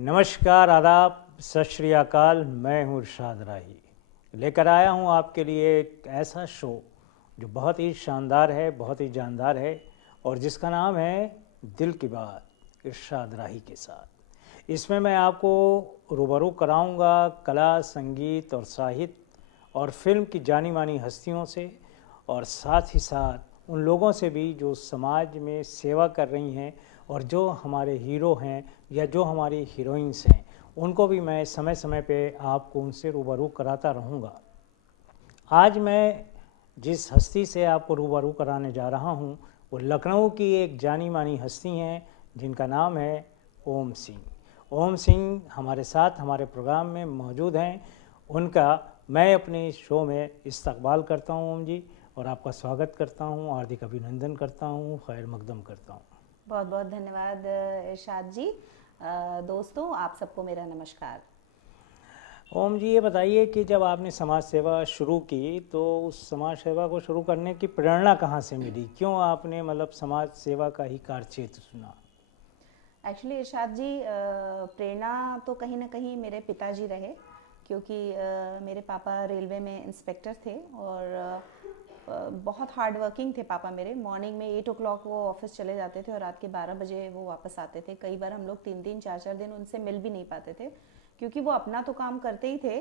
नमस्कार, आदाब, सत श्री अकाल। मैं हूँ इरशाद राही। लेकर आया हूँ आपके लिए एक ऐसा शो जो बहुत ही शानदार है, बहुत ही जानदार है और जिसका नाम है दिल की बात, इरशाद राही के साथ। इसमें मैं आपको रूबरू कराऊंगा कला, संगीत और साहित्य और फिल्म की जानी मानी हस्तियों से, और साथ ही साथ उन लोगों से भी जो समाज में सेवा कर रही हैं और जो हमारे हीरो हैं या जो हमारी हीरोइंस हैं, उनको भी मैं समय समय पे आपको उनसे रूबरू कराता रहूँगा। आज मैं जिस हस्ती से आपको रूबरू कराने जा रहा हूँ वो लखनऊ की एक जानी मानी हस्ती हैं जिनका नाम है ओम सिंह। ओम सिंह हमारे साथ हमारे प्रोग्राम में मौजूद हैं। उनका मैं अपने शो में इस्तकबाल करता हूँ ओम जी, और आपका स्वागत करता हूँ, हार्दिक अभिनंदन करता हूँ, खैर मकदम करता हूँ। बहुत बहुत धन्यवाद इरशाद जी। दोस्तों, आप सबको मेरा नमस्कार। ओम जी, ये बताइए कि जब आपने समाज सेवा शुरू की तो उस समाज सेवा को शुरू करने की प्रेरणा कहाँ से मिली? क्यों आपने मतलब समाज सेवा का ही कार्यक्षेत्र चुना? एक्चुअली इरशाद जी, प्रेरणा तो कहीं ना कहीं मेरे पिताजी रहे, क्योंकि मेरे पापा रेलवे में इंस्पेक्टर थे और बहुत हार्ड वर्किंग थे पापा मेरे। मॉर्निंग में 8 o'clock वो ऑफिस चले जाते थे और रात के 12 बजे वो वापस आते थे। कई बार हम लोग 3-3, 4-4 दिन उनसे मिल भी नहीं पाते थे, क्योंकि वो अपना तो काम करते ही थे,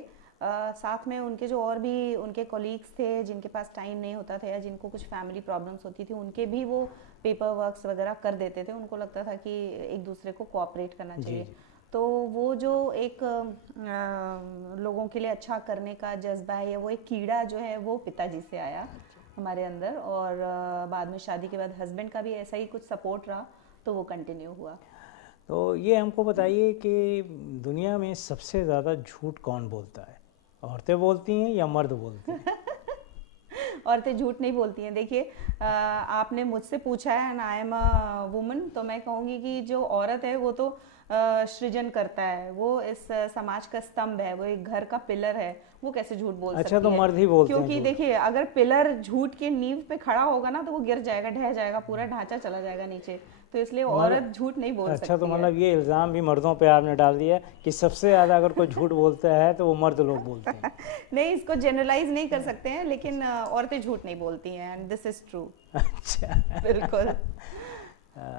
साथ में उनके जो और भी उनके कॉलीग्स थे जिनके पास टाइम नहीं होता था या जिनको कुछ फैमिली प्रॉब्लम्स होती थी, उनके भी वो पेपर वर्क्स वगैरह कर देते थे। उनको लगता था कि एक दूसरे को कोऑपरेट करना चाहिए। तो वो जो एक लोगों के लिए अच्छा करने का जज्बा है या वो एक कीड़ा जो है वो पिताजी से आया हमारे अंदर, और बाद में शादी के बाद हस्बैंड का भी ऐसा ही कुछ सपोर्ट रहा, तो वो कंटिन्यू हुआ। तो ये हमको बताइए कि दुनिया में सबसे ज़्यादा झूठ कौन बोलता है? औरतें बोलती हैं या मर्द बोलते हैं? औरतें झूठ नहीं बोलती हैं। देखिए, आपने मुझसे पूछा है and I am a woman, तो मैं कहूँगी कि जो औरत है वो तो सृजन करता है, वो इस समाज का स्तंभ है, वो एक घर का पिलर है, वो कैसे झूठ बोल अच्छा, सकती तो है? मर्द ही बोलते हैं क्योंकि झूठ? देखिए, अगर पिलर झूठ के नींव पे खड़ा होगा ना तो वो गिर जाएगा, ढह जाएगा, पूरा ढांचा चला जाएगा नीचे। तो इसलिए औरत झूठ नहीं बोल अच्छा, तो सकती है। मतलब ये इल्ज़ाम भी मर्दों पे आपने डाल दिया कि सबसे ज़्यादा अगर कोई झूठ बोलता है तो वो मर्द लोग बोलते हैं। नहीं, इसको जनरलाइज नहीं कर सकते हैं, लेकिन औरतें झूठ नहीं बोलती हैं एंड दिस इज ट्रू। अच्छा। बिल्कुल।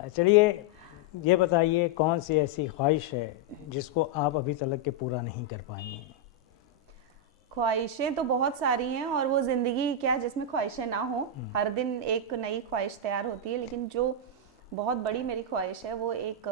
चलिए, ये बताइए कौन सी ऐसी ख्वाहिश है जिसको आप अभी तक के पूरा नहीं कर पाई हैं? ख्वाहिशें तो बहुत सारी हैं, और वो जिंदगी क्या जिसमें ख्वाहिशें ना हो। हर दिन एक नई ख्वाहिश तैयार होती है, लेकिन जो बहुत बड़ी मेरी ख्वाहिश है वो एक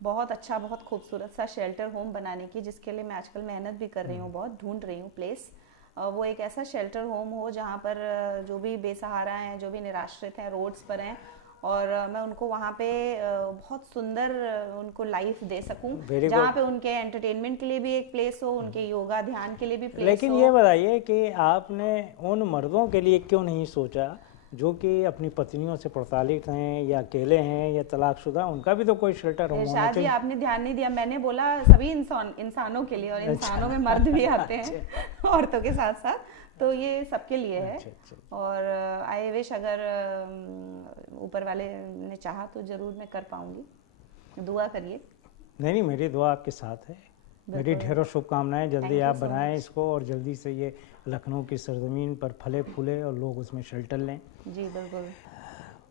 बहुत अच्छा, बहुत खूबसूरत सा शेल्टर होम बनाने की, जिसके लिए मैं आजकल मेहनत भी कर रही हूँ, बहुत ढूंढ रही हूँ प्लेस। वो एक ऐसा शेल्टर होम हो जहाँ पर जो भी बेसहारा हैं, जो भी निराश्रित हैं, रोड्स पर हैं, और मैं उनको वहाँ पे बहुत सुंदर उनको लाइफ दे सकूं, वेरी जहाँ गुड। पे उनके एंटरटेनमेंट के लिए भी एक प्लेस हो, उनके योगा ध्यान के लिए भी प्लेस लेकिन हो। ये बताइए कि आपने उन मर्दों के लिए क्यों नहीं सोचा जो कि अपनी पत्नियों से प्रताड़ित हैं या अकेले हैं या तलाकशुदा? उनका भी तो कोई शेल्टर होम होना इरशाद जी, चाहिए। आपने ध्यान नहीं दिया, मैंने बोला सभी इंसानों के लिए, और इंसानों में मर्द भी आते हैं औरतों के साथ साथ, तो ये सबके लिए है। अच्छा। और आई विश अगर ऊपर वाले ने चाहा तो जरूर मैं कर पाऊंगी। दुआ करिए। नहीं, मेरी दुआ आपके साथ है। मेरी ढेरों शुभकामनाएं, जल्दी आप बनाएं इसको और जल्दी से ये लखनऊ की सरजमीन पर फले फूले और लोग उसमें शेल्टर लें। जी बिल्कुल।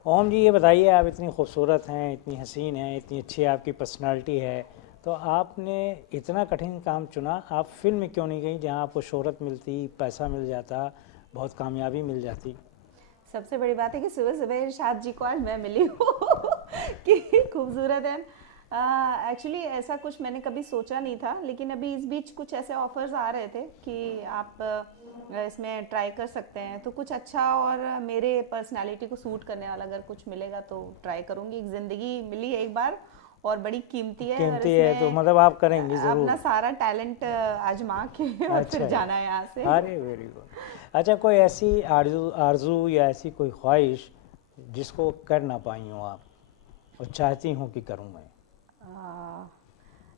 ओम जी, ये बताइए, आप इतनी खूबसूरत हैं, इतनी हसीन हैं, इतनी अच्छी आपकी पर्सनालिटी है, तो आपने इतना कठिन काम चुना, आप फिल्म में क्यों नहीं गई जहां आपको शोहरत मिलती, पैसा मिल जाता, बहुत कामयाबी मिल जाती? सबसे बड़ी बात है कि सुबह सुबह इरशाद जी को आज मैं मिली हूँ कि खूबसूरत है। एक्चुअली ऐसा कुछ मैंने कभी सोचा नहीं था, लेकिन अभी इस बीच कुछ ऐसे ऑफर्स आ रहे थे कि आप इसमें ट्राई कर सकते हैं, तो कुछ अच्छा और मेरे पर्सनालिटी को सूट करने वाला अगर कुछ मिलेगा तो ट्राई करूँगी। एक ज़िंदगी मिली है एक बार और बड़ी कीमती है, अगर कीमती है तो इसमें मतलब आप करेंगी ज़रूर? अपना सारा टैलेंट आजमा के और अच्छा फिर है। जाना है यहाँ से। अरे वेरी गुड। अच्छा, कोई ऐसी आरजू आरजू या ऐसी कोई ख्वाहिश जिसको कर ना पाई हो आप और चाहती हूँ कि करूँ मैं?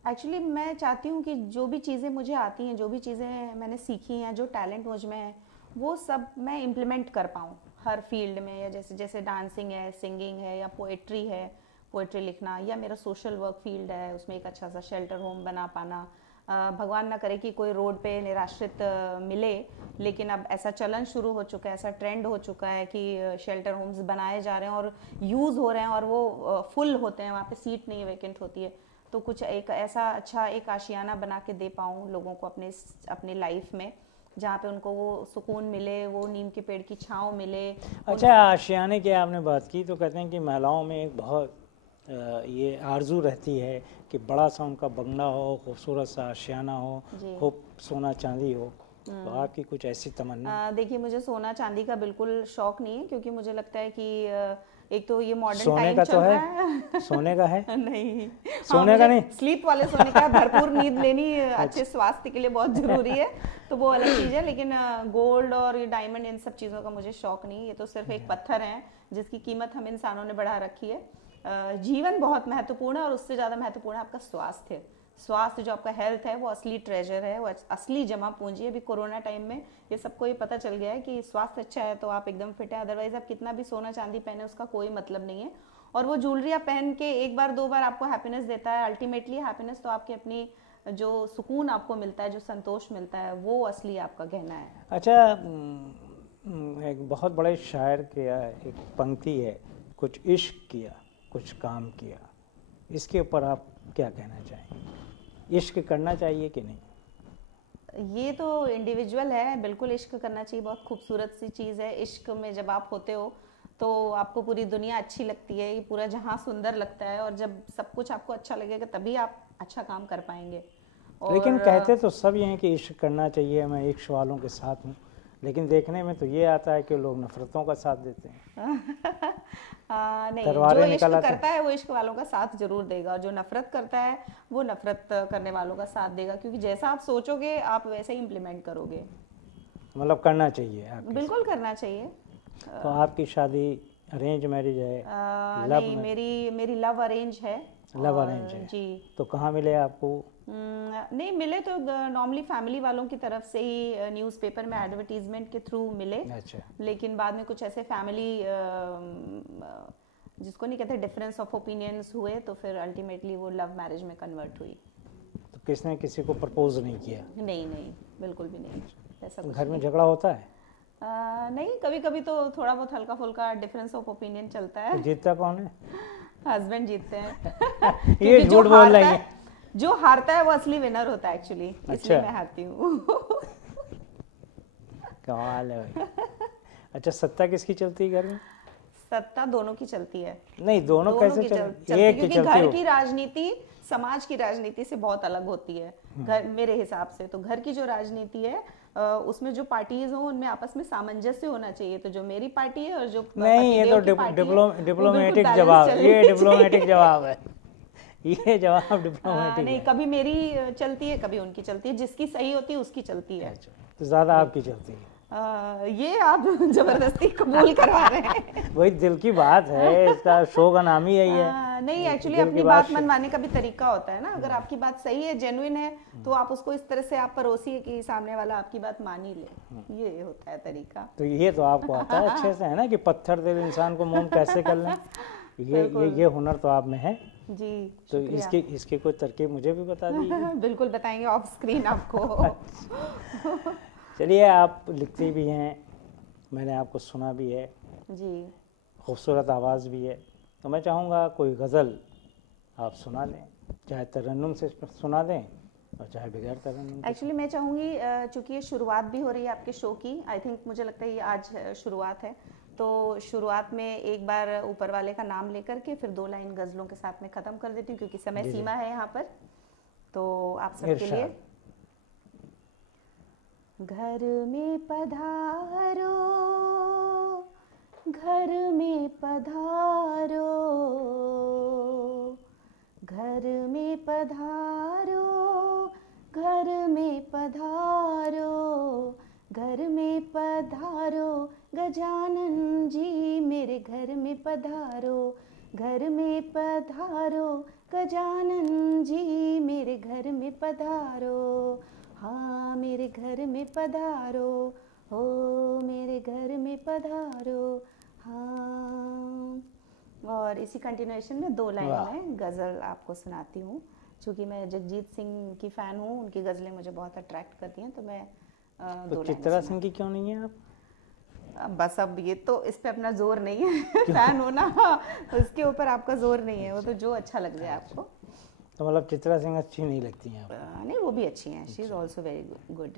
एक्चुअली मैं चाहती हूँ कि जो भी चीज़ें मुझे आती हैं, जो भी चीज़ें मैंने सीखी हैं, जो टैलेंट मुझ में है, वो सब मैं इम्प्लीमेंट कर पाऊँ हर फील्ड में। या जैसे जैसे डांसिंग है, सिंगिंग है, या पोएट्री है, पोइट्री लिखना, या मेरा सोशल वर्क फील्ड है उसमें एक अच्छा सा शेल्टर होम बना पाना। भगवान ना करे कि कोई रोड पे निराश्रित मिले, लेकिन अब ऐसा चलन शुरू हो चुका है, ऐसा ट्रेंड हो चुका है कि शेल्टर होम्स बनाए जा रहे हैं और यूज़ हो रहे हैं, और वो फुल होते हैं, वहाँ पे सीट नहीं वैकेंट होती है। तो कुछ एक ऐसा अच्छा एक आशियाना बना के दे पाऊँ लोगों को अपने लाइफ में, जहाँ पे उनको वो सुकून मिले, वो नीम के पेड़ की छाँव मिले। अच्छा, आशियाने की आपने बात की तो कहते हैं कि महिलाओं में एक बहुत ये आरजू रहती है कि बड़ा सा उनका बंगला हो, खूबसूरत सा आशियाना हो, खूब सोना चांदी हो। तो आपकी कुछ ऐसी तमन्ना? देखिए, मुझे सोना चांदी का बिल्कुल शौक नहीं है, क्योंकि मुझे लगता है कि एक तो ये मॉडर्न सोने टाइम का चल तो रहा है सोने का है नहीं, सोने का नहीं, स्लीप वाले सोने का, भरपूर नींद लेनी अच्छे स्वास्थ्य के लिए बहुत जरूरी है, तो वो अलग चीज है। लेकिन गोल्ड और ये डायमंड, इन सब चीजों का मुझे शौक नहीं। ये तो सिर्फ एक पत्थर है जिसकी कीमत हम इंसानों ने बढ़ा रखी है। जीवन बहुत महत्वपूर्ण है, और उससे ज्यादा महत्वपूर्ण है आपका स्वास्थ्य। स्वास्थ्य जो आपका हेल्थ है वो असली ट्रेजर है, वो असली जमा पूंजी है। अभी कोरोना टाइम में ये सबको ये पता चल गया है कि स्वास्थ्य अच्छा है तो आप एकदम फिट है, अदरवाइज आप कितना भी सोना चांदी पहने उसका कोई मतलब नहीं है। और वो ज्वेलरी आप पहन के एक बार दो बार आपको हैप्पीनेस देता है, अल्टीमेटली हैप्पीनेस तो आपकी अपनी जो सुकून आपको मिलता है, जो संतोष मिलता है, वो असली आपका गहना है। अच्छा, एक बहुत बड़े शायर की एक पंक्ति है, कुछ इश्क किया कुछ काम किया, इसके ऊपर आप क्या कहना चाहेंगे? इश्क करना चाहिए कि नहीं? ये तो इंडिविजुअल है, बिल्कुल इश्क करना चाहिए, बहुत खूबसूरत सी चीज़ है। इश्क में जब आप होते हो तो आपको पूरी दुनिया अच्छी लगती है, ये पूरा जहां सुंदर लगता है, और जब सब कुछ आपको अच्छा लगेगा तभी आप अच्छा काम कर पाएंगे। और लेकिन कहते तो सब ये हैं कि इश्क करना चाहिए, मैं इश्क वालों के साथ हूँ, लेकिन देखने में तो ये आता है कि लोग नफरतों का साथ देते हैं। नहीं, जो इश्क करता है वो इश्क वालों का साथ जरूर देगा, और जो नफरत करता है वो नफरत करने वालों का साथ देगा, क्योंकि जैसा आप सोचोगे आप वैसे ही इम्प्लीमेंट करोगे। मतलब करना चाहिए आपके? बिल्कुल करना चाहिए। तो आपकी शादी अरेंज मैरिज है? नहीं, मेरी लव अरेंज है। लव अरेंज है जी। तो कहाँ मिले आपको? नहीं मिले तो नॉर्मली फैमिली वालों की तरफ से ही, न्यूज़पेपर में एडवर्टीजमेंट के थ्रू मिले। अच्छा। लेकिन बाद में कुछ ऐसे फैमिली जिसको नहीं कहते डिफरेंस ऑफ ओपिनियंस हुए, तो फिर अल्टीमेटली वो लव मैरिज में कन्वर्ट हुई। तो किसने किसी को प्रपोज नहीं किया? नहीं नहीं, बिल्कुल भी नहीं, ऐसा कुछ घर में झगड़ा होता है? नहीं, कभी कभी तो थोड़ा बहुत हल्का फुल्का डिफरेंस ऑफ ओपिनियन चलता है। तो जीतता कौन है? हस्बैंड जीतते हैं। ये झूठ बोल रही है। जो हारता है वो असली विनर होता है एक्चुअली। अच्छा। इसलिए मैं हारती हूँ। कमाल है भाई। अच्छा, सत्ता किसकी चलती है घर में? सत्ता दोनों की चलती है। नहीं, दोनों कैसे चलती है? क्योंकि घर की राजनीति समाज की राजनीति से बहुत अलग होती है। घर, मेरे हिसाब से तो घर की जो राजनीति है उसमें जो पार्टीज हो उनमें आपस में सामंजस्य होना चाहिए। तो जो मेरी पार्टी है और जो नहीं, ये तो डिप्लोमेटिक जवाब, ये डिप्लोमेटिक जवाब है। ये जवाब डिप्लोमेटिक नहीं, कभी मेरी चलती है कभी उनकी चलती है, जिसकी सही होती है उसकी चलती है। तो ज्यादा आपकी चलती है? ये आप जबरदस्ती कबूल करवा रहे हैं। वही दिल की बात है, इसका शो का नाम ही यही है। नहीं, एक्चुअली अपनी बात मनवाने का भी तरीका होता है ना। अगर आपकी बात सही है, जेन्युइन है, तो आप उसको इस तरह से आप परोसिए कि सामने वाला आपकी बात मान ही ले। ये होता है तरीका। तो ये तो आपको आता है अच्छे से, है ना, कि पत्थर दिल इंसान को मोम कैसे कर लें। ये हुनर तो आप में है जी। तो इसके कोई तरकीब मुझे भी बता दीजिए। बिल्कुल बताएंगे ऑफ स्क्रीन आपको। चलिए, आप लिखती भी हैं, मैंने आपको सुना भी है जी, खूबसूरत आवाज़ भी है, तो मैं चाहूँगा कोई गज़ल आप सुना दें, चाहे तरन्नुम से सुना दें और चाहे बगैर तरन्नुम। एक्चुअली मैं चाहूँगी, चूँकि ये शुरुआत भी हो रही है आपके शो की, आई थिंक मुझे लगता है ये आज शुरुआत है, तो शुरुआत में एक बार ऊपर वाले का नाम लेकर के फिर 2 लाइन गज़लों के साथ में ख़त्म कर देती हूँ, क्योंकि समय सीमा है यहाँ पर। तो आप सबके लिए, घर में पधारो, घर में पधारो, घर में पधारो, घर में पधारो, घर में पधारो, गजानन जी मेरे घर में पधारो, घर में पधारो, गजानन जी मेरे घर में पधारो, हाँ मेरे घर में पधारो, हो मेरे घर में पधारो, हाँ। और और इसी कंटिन्यूएशन में 2 लाइन में गज़ल आपको सुनाती हूँ। चूँकि मैं जगजीत सिंह की फ़ैन हूँ, उनकी गज़लें मुझे बहुत अट्रैक्ट करती हैं, तो मैं 2 लाइन चित्रा सिंह की क्यों नहीं है आप? बस अब ये तो इस पे अपना जोर नहीं है फैन हो ना, उसके ऊपर आपका जोर नहीं है, वो तो जो अच्छा लग जाए आपको। तो मतलब चित्रा सिंह अच्छी नहीं लगती हैं आपको? नहीं, वो भी अच्छी हैं, she is also very good.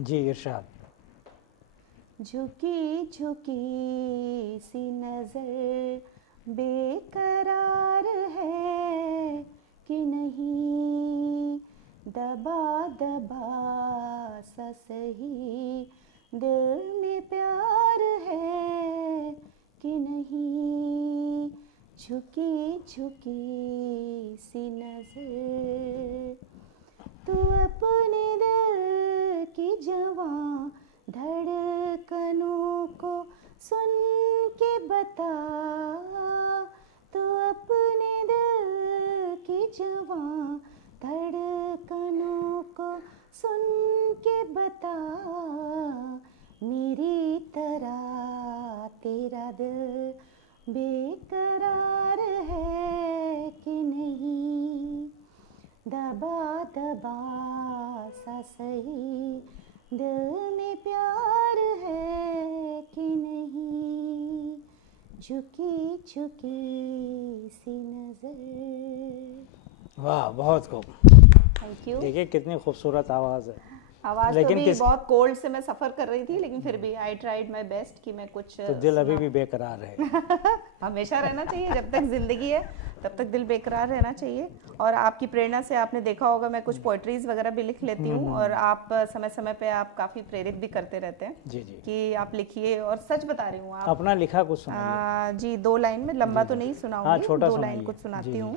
जी इरशाद। झुकी झुकी सी नजर बेकरार है कि नहीं, दबा दबा सा सही दिल में प्यार है कि नहीं, झुकी झुकी सी नजर, तू अपने दिल की जवां धड़कनों को सुन के बता, तू अपने दिल की जवां धड़कनों को सुन के बता, मेरी तरह तेरा दिल बेकरार है कि नहीं, दबा दबा सा सही दिल में प्यार है कि नहीं, झुकी झुकी सी नजर। वाह, बहुत खूब। Thank you. देखिए कितनी खूबसूरत आवाज़ है। आवाज़ तो भी बहुत कोल्ड से मैं सफ़र कर रही थी, लेकिन फिर भी आई ट्राइड माई बेस्ट कि मैं कुछ तो दिल अभी भी बेकरार है। हमेशा रहना चाहिए, जब तक ज़िंदगी है तब तक दिल बेकरार रहना चाहिए। और आपकी प्रेरणा से आपने देखा होगा मैं कुछ पोइट्रीज वगैरह भी लिख लेती हूँ, और आप समय समय पे आप काफ़ी प्रेरित भी करते रहते हैं जी जी कि आप लिखिए। और सच बता रही हूँ, आप अपना लिखा कुछ सुनाइए। जी 2 लाइन में, लंबा तो नहीं सुनाऊंगी, 2 लाइन कुछ सुनाती हूँ,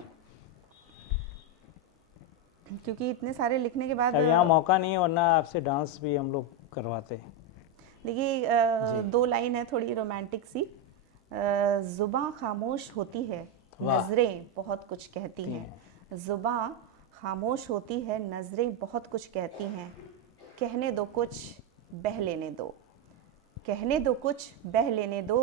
क्योंकि इतने सारे लिखने के बाद यहाँ मौका नहीं है, वरना आपसे डांस भी हम लोग करवाते हैं। देखिए 2 लाइन है थोड़ी रोमांटिक सी। जुबां खामोश होती है, नजरें बहुत कुछ कहती हैं। जुबां खामोश होती है, नजरें बहुत कुछ कहती हैं। कहने दो कुछ, बह लेने दो, कहने दो कुछ, बह लेने दो,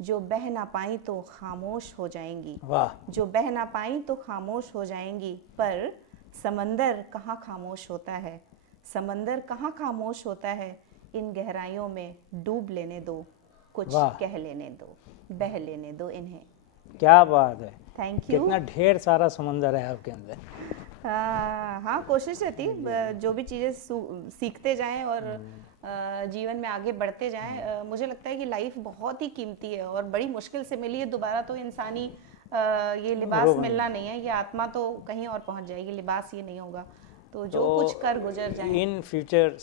जो बह ना पाई तो खामोश हो जाएंगी। वाह। जो बह ना पाई तो खामोश हो जाएंगी, पर समंदर कहाँ खामोश होता है, समंदर कहाँ खामोश होता है, इन गहराइयों में डूब लेने दो, कुछ कह लेने दो, बह लेने दो इन्हें। क्या बात है, थैंक यू। कितना ढेर सारा समंदर है आपके अंदर। हाँ, कोशिश रहती, जो भी चीज़ें सीखते जाएं और जीवन में आगे बढ़ते जाएं। मुझे लगता है कि लाइफ बहुत ही कीमती है और बड़ी मुश्किल से मिली है। दोबारा तो इंसानी ये लिबास मिलना नहीं है, ये आत्मा तो कहीं और पहुंच जाएगी, लिबास ये नहीं होगा। तो जो कुछ कर गुजर जाए। इन फ्यूचर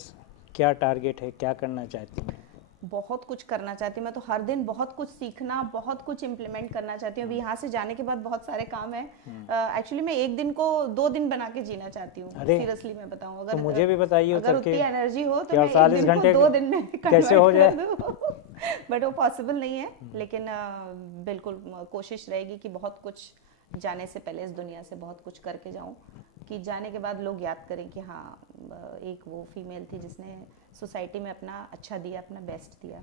क्या टारगेट है, क्या करना चाहती हैं? बहुत कुछ करना चाहती हूँ मैं तो, हर दिन बहुत कुछ सीखना, बहुत कुछ इम्प्लीमेंट करना चाहती हूँ। अभी यहाँ से जाने के बाद बहुत सारे काम है। एक्चुअली मैं एक दिन को 2 दिन बना के जीना चाहती हूँ, सीरियसली मैं बताऊँ। अगर तो मुझे भी बताइए, अगर उतनी एनर्जी हो तो मैं 48 एक दिन घंटे को 2 दिन में कैसे हो जाए। बट वो पॉसिबल नहीं है, लेकिन बिल्कुल कोशिश रहेगी कि बहुत कुछ जाने से पहले इस दुनिया से बहुत कुछ करके जाऊँ, कि जाने के बाद लोग याद करें कि हाँ, एक वो फीमेल थी जिसने सोसाइटी में अपना अच्छा दिया, अपना बेस्ट दिया।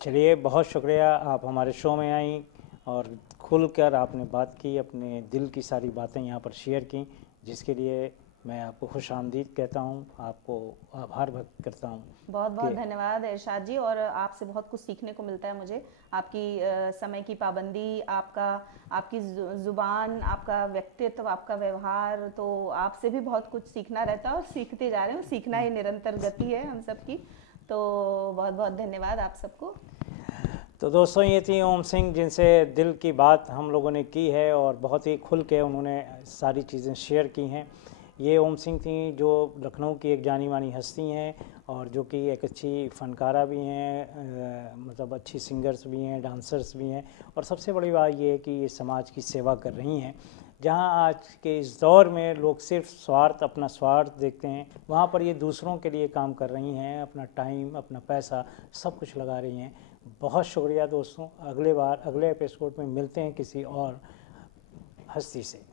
चलिए, बहुत शुक्रिया, आप हमारे शो में आई और खुलकर आपने बात की, अपने दिल की सारी बातें यहाँ पर शेयर की, जिसके लिए मैं आपको खुशामदीद कहता हूँ, आपको आभार व्यक्त करता हूँ। बहुत बहुत धन्यवाद इरशाद जी, और आपसे बहुत कुछ सीखने को मिलता है मुझे। आपकी समय की पाबंदी, आपकी ज़ुबान, आपका व्यक्तित्व, आपका व्यवहार, तो आपसे भी बहुत कुछ सीखना रहता है और सीखते जा रहे हैं। सीखना ही निरंतर गति है हम सबकी। तो बहुत बहुत धन्यवाद आप सबको। तो दोस्तों, ये थी ओम सिंह, जिनसे दिल की बात हम लोगों ने की है और बहुत ही खुल के उन्होंने सारी चीज़ें शेयर की हैं। ये ओम सिंह थी, जो लखनऊ की एक जानी मानी हस्ती हैं और जो कि एक अच्छी फ़नकारा भी हैं, मतलब अच्छी सिंगर्स भी हैं, डांसर्स भी हैं, और सबसे बड़ी बात ये है कि ये समाज की सेवा कर रही हैं। जहाँ आज के इस दौर में लोग सिर्फ अपना स्वार्थ देखते हैं, वहाँ पर ये दूसरों के लिए काम कर रही हैं, अपना टाइम, अपना पैसा सब कुछ लगा रही हैं। बहुत शुक्रिया दोस्तों। अगले एपिसोड में मिलते हैं किसी और हस्ती से।